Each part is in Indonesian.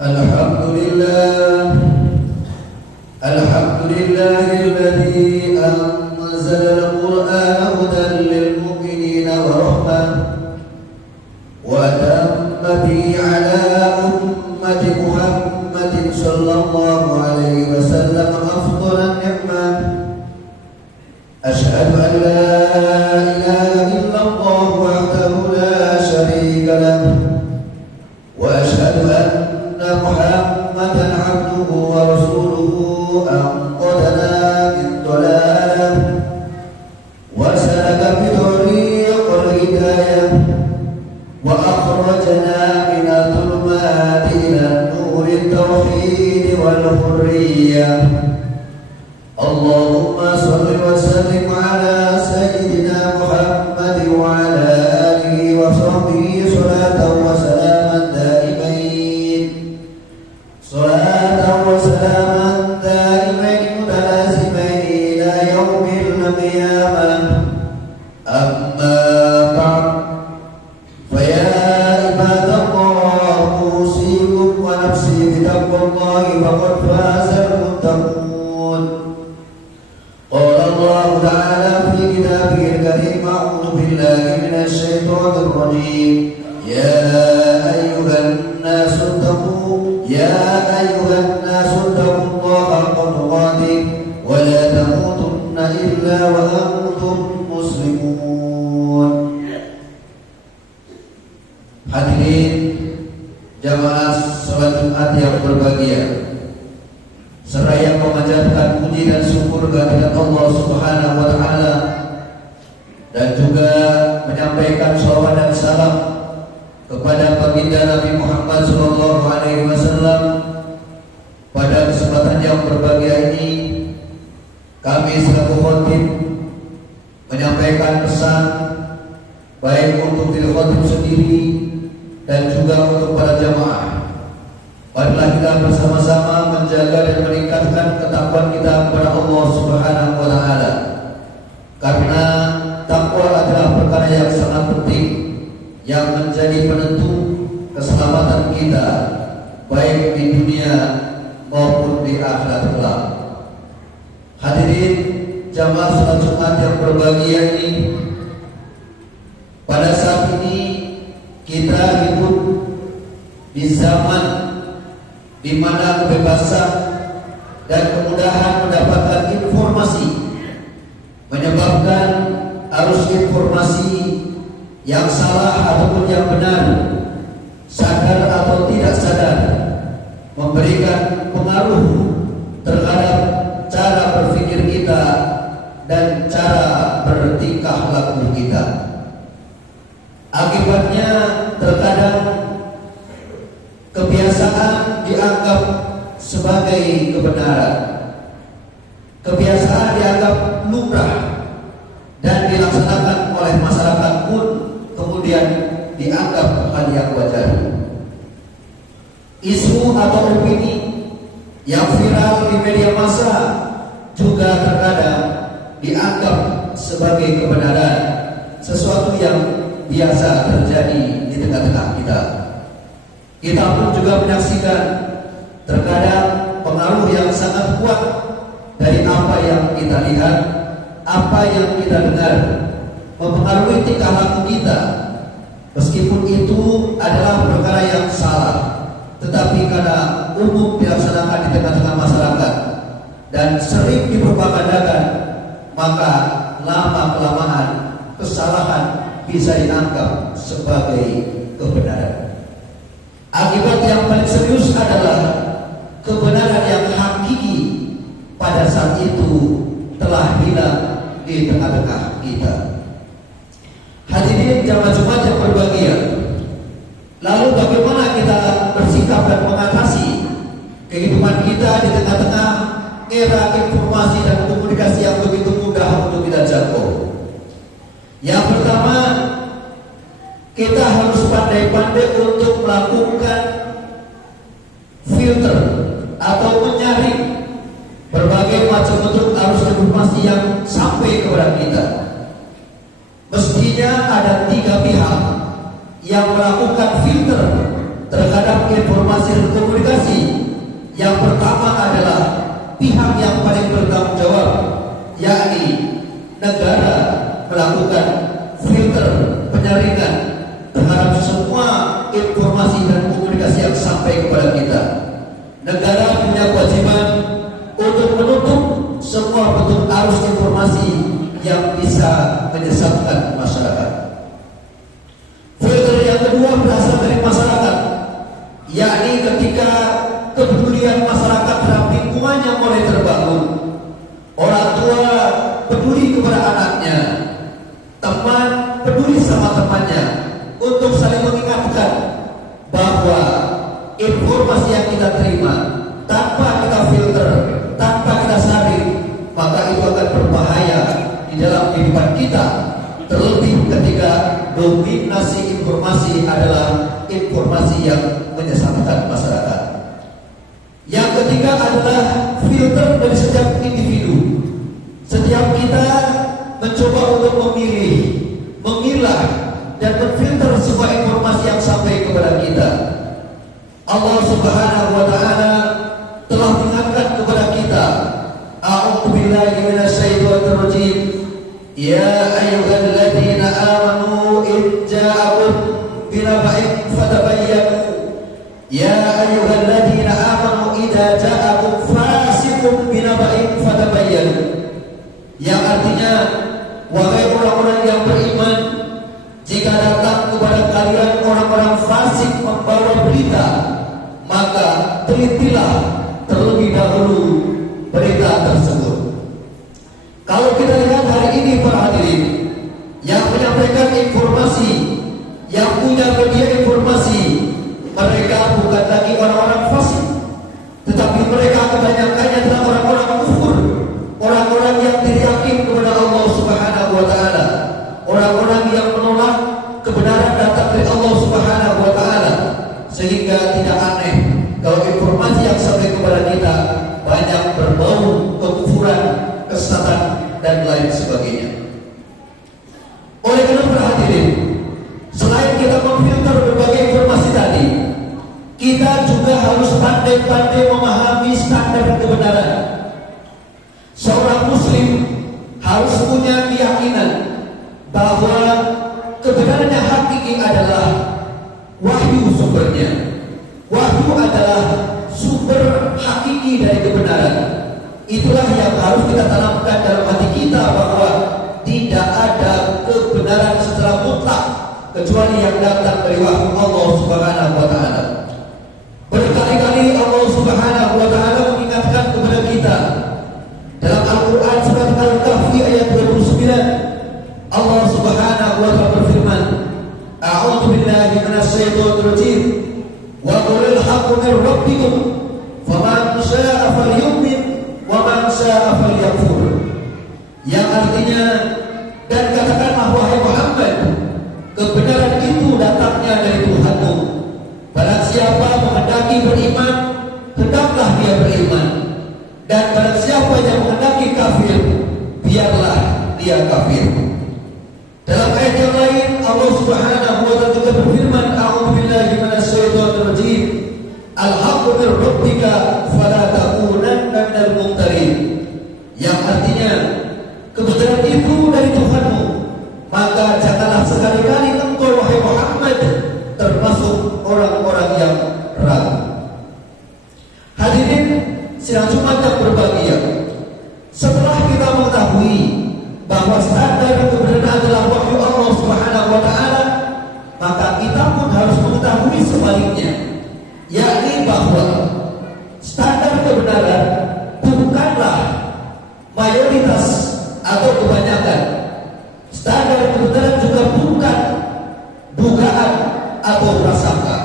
Alhamdulillah, alhamdulillahilladzi anzala al-Qur'ana hudan lil mu'minina wa rahmah wa atamma bihi ala ummati Muhammadin sallallahu alaihi wasallam afdalan ni'mah. Asyhadu an la ilaha illallah wahdahu la syarika lahu wa asyhadu anna Muhammadan abduhu wa rasuluhu anqadana min dhalalah wa salaka bi tariqil hidayah wa akhrajana min adh-dhulumati ila nuril tauhid wal hurriyah. Allahumma salli wa sallim ala sayyidina Muhammad wa ala alihi wa sahbihi salatan wa salaman daimain, salatan wa salaman daimain mutalazimain ila yaumil qiyamah. Amma ba'd, fa ya ibadallah, usikum wa nafsi bi taqwallahi faqad fazal muttaqun. قال الله تعالى في كتابه الكريم: أعوذ بالله من الشيطان الرجيم. يا أيها الناس اتقوا الله حق تقاته ولا تموتن إلا وأنتم مسلمون. Hadirin jamaah salat Jumat yang berbahagia, seraya memanjatkan puji dan syukur kehadirat Allah Subhanahu wa taala dan juga menyampaikan shalawat dan salam kepada baginda Nabi Muhammad sallallahu alaihi wasallam. Pada kesempatan yang berbahagia ini, kami selaku khatib menyampaikan pesan baik untuk diri khatib sendiri dan juga untuk para jamaah. Marilah kita bersama-sama menjaga dan meningkatkan ketakwaan kita kepada Allah Subhanahu wa taala. Karena takwa adalah perkara yang sangat penting yang menjadi penentu keselamatan kita baik di dunia maupun di akhirat kelak. Hadirin jamaah salat Jumat yang berbahagia ini, pada saat ini kita hidup di zaman di mana kebebasan dan kemudahan mendapatkan informasi menyebabkan arus informasi yang salah ataupun yang benar, sadar atau tidak sadar, memberikan pengaruh terhadap cara berpikir kita dan cara bertingkah laku kita. Akibatnya terkadang kebiasaan dianggap sebagai kebenaran, kebiasaan dianggap lumrah dan dilaksanakan oleh masyarakat pun kemudian dianggap hal yang wajar. Isu atau opini yang viral di media massa juga terkadang dianggap sebagai kebenaran, sesuatu yang biasa terjadi di tengah-tengah kita. Kita pun juga menyaksikan terkadang pengaruh yang sangat kuat dari apa yang kita lihat, apa yang kita dengar, mempengaruhi tingkah laku kita. Meskipun itu adalah perkara yang salah, tetapi karena umum dilaksanakan di tengah-tengah masyarakat dan sering dipropagandakan, maka lama-kelamaan kesalahan bisa dianggap sebagai kebenaran. Akibat yang paling serius adalah kebenaran yang hakiki pada saat itu telah hilang di tengah-tengah kita. Hadirin jamaah Jumat yang berbahagia, lalu bagaimana kita bersikap dan mengatasi kehidupan kita di tengah-tengah era informasi dan komunikasi yang begitu mudah untuk kita jangkau? Yang pertama, kita harus pandai-pandai untuk melakukan filter atau menyaring berbagai macam bentuk arus informasi yang sampai kepada kita. Mestinya ada 3 pihak yang melakukan filter terhadap informasi dan komunikasi. Yang pertama adalah pihak yang paling bertanggung jawab, yakni negara, melakukan filter penyaringan terhadap semua informasi dan komunikasi yang sampai kepada kita. Negara punya kewajiban untuk menutup semua bentuk arus informasi yang bisa menyesatkan masyarakat. Filter yang kedua berasal dari masyarakat, yakni ketika kepedulian masyarakat terhadap lingkungannya mulai terbangun. Orang tua peduli kepada anaknya, teman peduli sama temannya, untuk saling mengingatkan bahwa informasi yang kita terima tanpa kita filter, tanpa kita saring, maka itu akan berbahaya di dalam kehidupan kita. Terlebih ketika dominasi informasi adalah informasi yang menyesatkan masyarakat. Yang ketiga adalah filter dari setiap individu. Setiap kita mencoba untuk memilih, memilah, dan memfilter semua informasi yang sampai kepada kita. Allah Subhanahu wa Ta'ala telah mengingatkan kepada kita, A'udzu billahi minasyaitonir rajim. Ya ayyuhalladzina amanu in ja'akum binaba'in fatabayyanu. Ya ayyuhalladzina amanu idza ja'akum fasiqun binaba'in fatabayyanu. Yang artinya, wahai orang-orang yang beriman, jika datang kepada kalian orang-orang fasik membawa berita, maka telitilah terlebih dahulu berita tersebut. Kalau kita lihat hari ini para hadirin, yang menyampaikan informasi, yang punya media informasi, mereka bukan lagi orang-orang fasik, tetapi mereka kebanyakannya adalah orang-orang kufur, orang-orang yang tidak yakin kepada Allah Subhanahu wa Ta'ala, orang-orang yang menolak kebenaran datang dari Allah Subhanahu wa Ta'ala. Sehingga tidak aneh kalau informasi yang sampai kepada kita banyak berbau kekufuran, kesesatan, dan lain sebagainya. Oleh karena para hadirin, selain kita memfilter berbagai informasi tadi, kita juga harus pandai-pandai memahami standar kebenaran. Seorang muslim harus punya keyakinan bahwa kebenaran yang hakiki adalah wahyu sumbernya. Wahyu adalah sumber hakiki dari kebenaran. Itulah yang harus kita tanamkan dalam hati kita, bahwa tidak ada kebenaran secara mutlak kecuali yang datang dari wahyu Allah Subhanahu wa Ta'ala. Berkali-kali Allah Subhanahu wa Ta'ala mengingatkan kepada kita dalam Al-Quran surat Al-Kahfi ayat 29. Allah Subhanahu wa Ta'ala berfirman, A'udzu billahi minasyaitonir rajim. Wa qulil haqqu min rabbikum faman syaa'a falyu'min wa man syaa'a falyakfur. Yang artinya, dan katakanlah wahai Muhammad, kebenaran itu datangnya dari Tuhanmu. Barang siapa menghendaki beriman, hendaklah dia beriman, dan barang siapa yang menghendaki kafir, biarlah dia kafir. Dalam ayat yang lain Allah Subhanahu wa Ta'ala juga berfirman, A'udzu billahi minasyaitonir rajim. Al-haqqu min rabbika fala takunanna minal mumtarin. Yang artinya, kebenaran itu dari Tuhanmu, maka janganlah sekali-kali engkau wahai Muhammad termasuk orang-orang yang ragu. Hadirin sidang Jumat yang berbahagia, setelah kita mengetahui bahwa standar kebenaran adalah wahyu Allah Subhanahu wa Ta'ala, maka kita pun harus mengetahui sebaliknya, yakni bahwa standar kebenaran bukanlah mayoritas atau kebanyakan. Standar kebenaran juga bukan dugaan atau prasangka.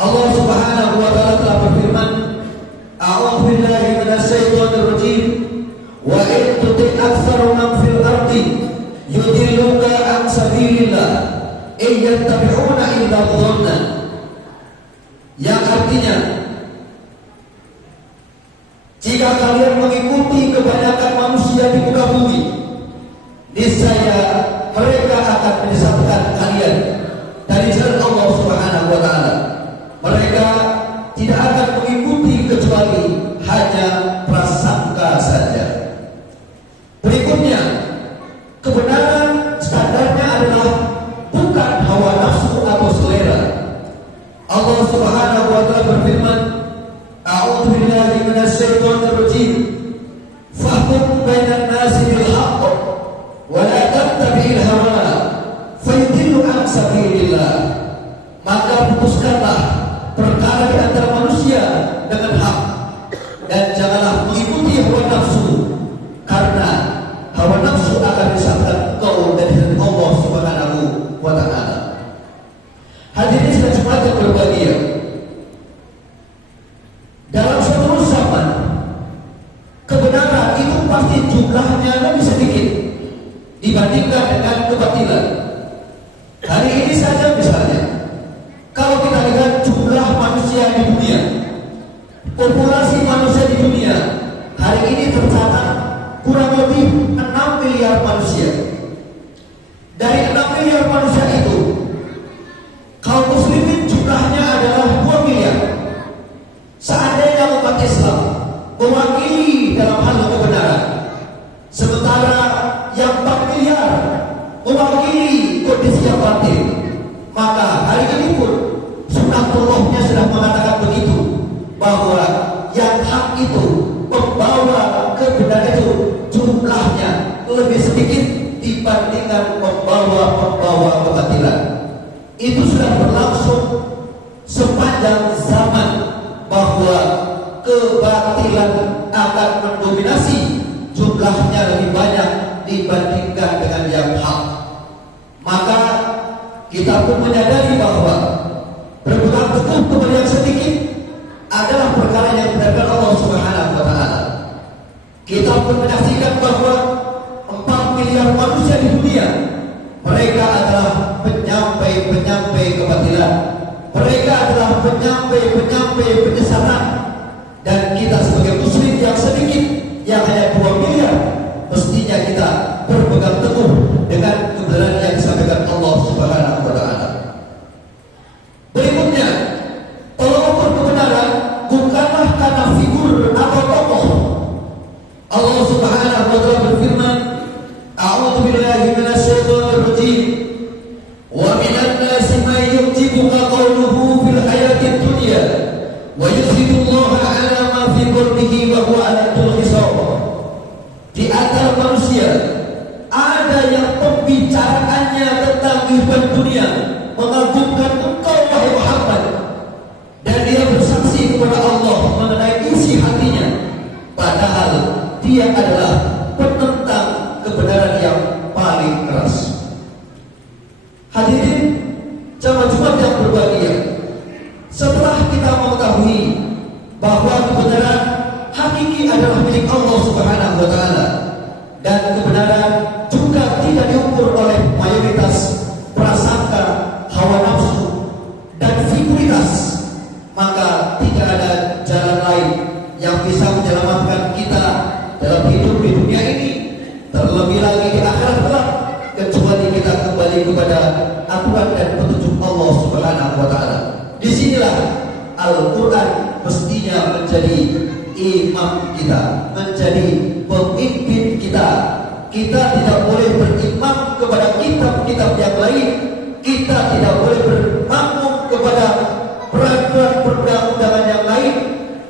Allah Subhanahu wa Ta'ala telah berfirman, A'udzu billahi minasyaitonir rajim. Wa in tuti' aktsara man fil ardi yudilluka an sabilillah in yattabi'una illa dhanna. Yang artinya, jika kalian mengikuti kebanyakan manusia di muka bumi, niscaya mereka akan menyesatkan kalian dari jalan Allah Subhanahu wa Ta'ala. Subhanahu wa taala berfirman, "A'udzu billahi minasyaitonir rajim. Fahkum bainan nasi bil haqq wa la tattabi'il hawa fayudillu an sabilillah." Maka putuskanlah perkara di antara manusia dengan hak, dan janganlah mengikuti hawa nafsu, karena hawa nafsu akan menyesatkan engkau dari Allah Subhanahu wa taala. Hadirin sekalian jemaat yang berbahagia, dalam suatu zaman kebenaran itu pasti jumlahnya lebih sedikit dibandingkan dengan kebatilan. Hari ini saja misalnya, kalau kita lihat jumlah manusia di dunia, populasi manusia di dunia hari ini tercatat kurang lebih 6 miliar manusia. Dari 6 miliar manusia itu, kaum muslimin jumlahnya adalah 2 miliar. Seandainya umat Islam mewakili dalam hal kebenaran, sementara yang 4 miliar mewakili kondisi yang batin, maka hari ini pun sunatullahnya sudah mengatakan begitu, bahwa yang hak itu, membawa kebenaran itu jumlahnya lebih sedikit dibandingkan pembawa kebatilan. Itu sudah berlangsung sepanjang zaman, bahwa kebatilan akan mendominasi, jumlahnya lebih banyak dibandingkan dengan yang hak. Maka kita pun menyadari bahwa berpegang teguh kepada yang sedikit adalah perkara yang dibenarkan Allah Subhanahu wa taala. Kita pun menyaksikan bahwa 4 miliar manusia di dunia, mereka adalah penyampai kebatilan. Mereka adalah penyampai penyesatan. Dan kita sebagai muslim yang sedikit, yang hanya 2 miliar, mestinya kita berpegang teguh dengan kebenaran yang disampaikan Allah Subhanahu wa taala. Berikutnya, tolong ukur kebenaran bukanlah karena figur atau tokoh. Allah Subhanahu wa taala berfirman, "A'udzu billahi minasyaitonir rajim. Wa minan nasi may yu'jibuka qawluhu fil hayatid dunya wa yushhidullaha 'ala ma fi qalbihi wa huwa 'alatul hisab." Di antara manusia ada yang pembicaraannya tentang kehidupan dunia mengagumkan engkau wahai Muhammad, dan dia bersaksi kepada Allah mengenai isi hatinya, padahal dia adalah penentang kebenaran yang paling keras. Hadirin jamaah Jumat yang berbahagia, setelah kita mengetahui bahwa kebenaran hakiki adalah milik Allah Subhanahu wa taala, dan kebenaran juga tidak diukur oleh mayoritas prasangka, hawa nafsu, dan figuritas, maka tidak ada jalan lain yang bisa menyelamatkan kita dalam hidup di dunia ini, terlebih lagi di akhirat kelak, kecuali kita kembali kepada aturan dan petunjuk Allah Subhanahu wa taala. Disinilah Al-Quran mestinya menjadi imam kita, menjadi pemimpin kita. Kita tidak boleh berimam kepada kitab-kitab yang lain. Kita tidak boleh bermakmum kepada peraturan perundang-undangan yang lain.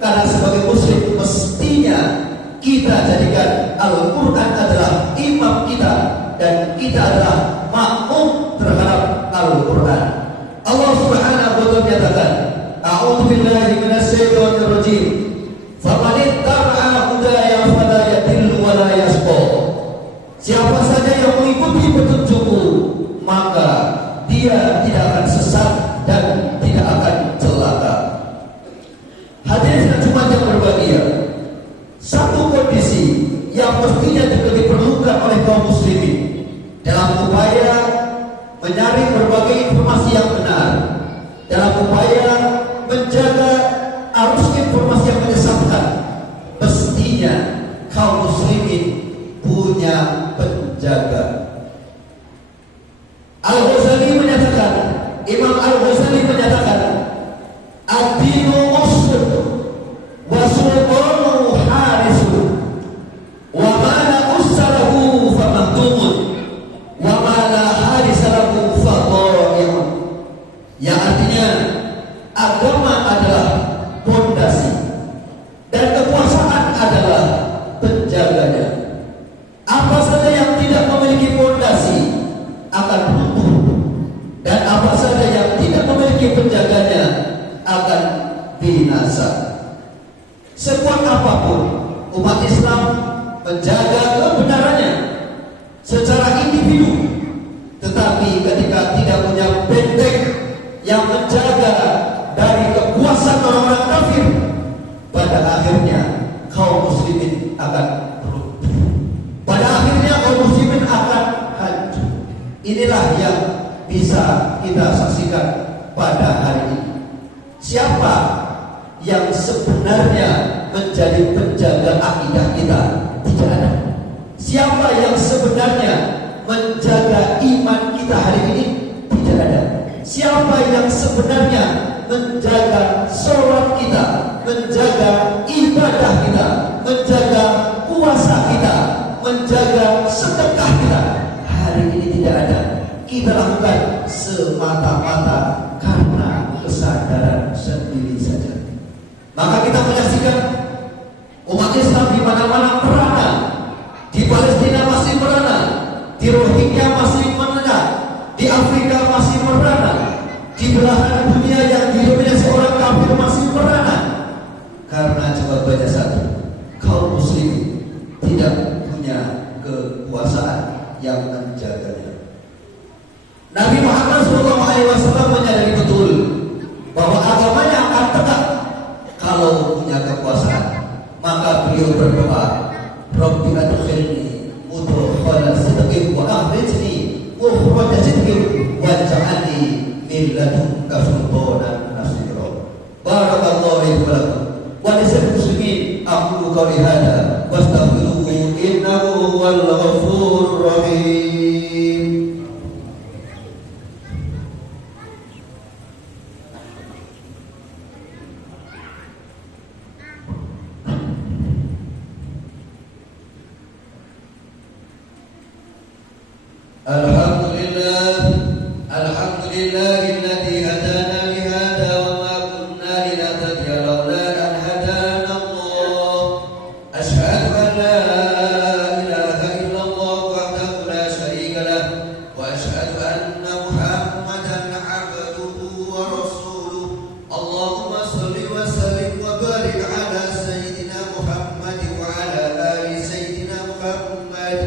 Karena sebagai muslim mestinya kita jadikan Al-Quran adalah imam kita, dan kita adalah makmum terhadap Al-Quran. Allah Subhanahu wa taala menyatakan, "A'udzu billahi minasyaitonir rajim. Faman ittaba'a hudaya fala yadhillu wa la yashqa." Siapa saja yang mengikuti petunjukku, maka dia tidak akan sesat dan tidak akan celaka. Hadirin dan Jumat yang berbahagia, satu kondisi yang mestinya juga diperlukan oleh kaum muslimin dalam upaya menyaring berbagai informasi yang benar, dalam upaya menjaga arus informasi yang menyesatkan, mestinya kaum muslimin punya penjaga. Al-Ghazali menyatakan, Imam Al-Ghazali menyatakan, "Ad-dinu usrun wa sultanu harisun wa ma la usrahu fa mahdumun wa ma la harisalahu fa dhai'un." Yang artinya, agama Tapi ketika tidak punya benteng yang menjaga dari kekuasaan orang-orang kafir, pada akhirnya kaum muslimin akan runtuh. Pada akhirnya kaum muslimin akan hancur. Inilah yang bisa kita saksikan pada hari ini. Siapa yang sebenarnya menjadi penjaga akidah kita? Tidak ada. Siapa yang sebenarnya menjaga iman kita hari ini? Tidak ada. Siapa yang sebenarnya menjaga sholat kita, menjaga ibadah kita, menjaga puasa kita, menjaga sedekah kita? Hari ini tidak ada. Kita lakukan semata-mata karena kesadaran sendiri saja. Maka kita menyaksikan umat Islam di mana-mana merana. Di Palestina masih merana, di Rohingya masih merana, di Afrika masih merana, di belahan dunia yang didominasi orang kafir masih merana. Karena jawabannya satu, kaum muslim tidak punya kekuasaan yang menjaganya. Nabi Muhammad SAW menyadari betul bahwa agamanya akan tegak kalau punya kekuasaan. Maka beliau berdoa, Rabbi adkhilni mudkhala sidqin wa akhrijni mukhraja sidqin waj'alni min ladunka sultanan nasira. Barakallahu li wa lakum wa lisal muslimin. Aqulu qawli hadza wastaghfiruhu innahu huwal ghafurur rahim. Alhamdulillahilladzi hadana li hadza wa ma kunna linahtadiya laula an hadana Allah. Asyhadu an la ilaha illallah wahdahu la syarika lah wa asyhadu anna Muhammadan 'abduhu wa rasuluh. Allahumma shalli wa sallim wa barik ala sayyidina Muhammad wa ala ali sayyidina Muhammad.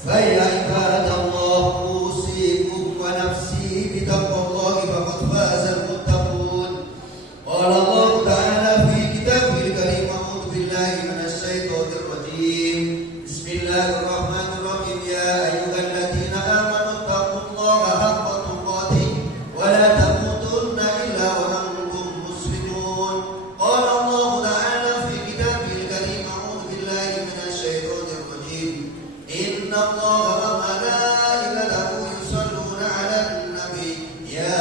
Fa ya ibadallah usikum wa nafsi bitaqwallahi faqad fazal muttaqun. Qala Allah ta'ala fi kitabil karim, a'udzu billahi minasy syaithanir rajim. Bismillahirrahmanirrahim. Ya ayyuhalladzina amanu taqullaha haqqa tuqatih wa la tamutunna illa wa antum muslimun. Qala Allah ta'ala fi kitabil karim, a'udzu billahi minasy syaithanir rajim. Inna Allaha wa malaikatahu yusholluna 'alan nabi ya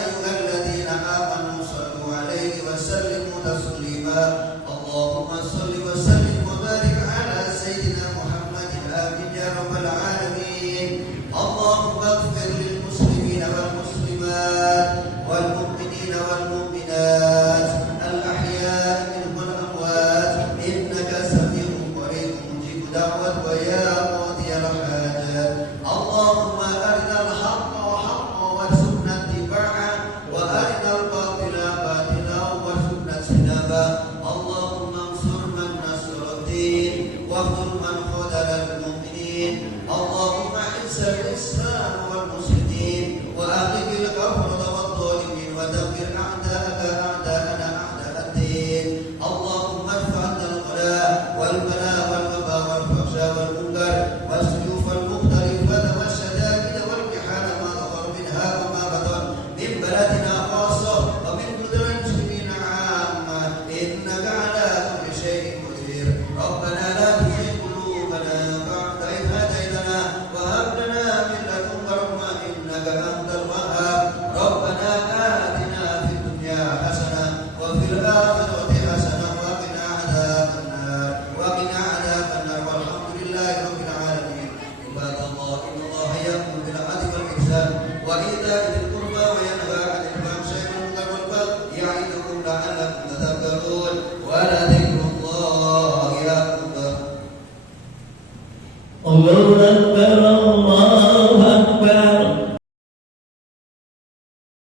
ayyuhalladzina amanu shallu 'alaihi wa sallimu taslima. Allahumma shalli wa sallim wa barik 'ala sayyidina Muhammadin amin ya rabbal alamin. Allahumma ighfir lil muslimina wal muslimat wal mu'minina wal mu'minat al ahya'i minhum wal amwat innaka sami'un qaribun mujibud da'wat wa ya qadiyal hajat. Allahumma arinal haqqa haqqa warzuqna ittiba'ah wa arinal batila batila warzuqna ijtinaba. Allahumma ansur man nasara ad-din wa khudh man khadala al-mu'minin. Allahumma izzil islam wal muslimin wa aghil al-kafara wad-dhalimin wa dammir a'da'aka a'da'ana a'da' ad-din. Allahumma irfa' al-ghala wal bala wal waba wal fahsya wal munkar was-suyuf al-mukhtalifat wash-shada'id wal mihana ma dhahara minha wa ma batan min baladina khassah wa min buldanil muslimin 'ammah innaka 'ala kulli shay'in qadir. Rabbana la tuzigh qulubana ba'da idh hadaytana wa hab lana min ladunka rahmah innaka antal wahhab. Rabbana atina fid dunya hasanah wa fil akhirati hasanah wa qina 'adzaban nar wa qina 'adzaban nar walhamdulillahi rabbil alamin. Ibadallah innallaha ya'muru bil 'adli wal ihsan wa ita'i dzil qurba wa yanha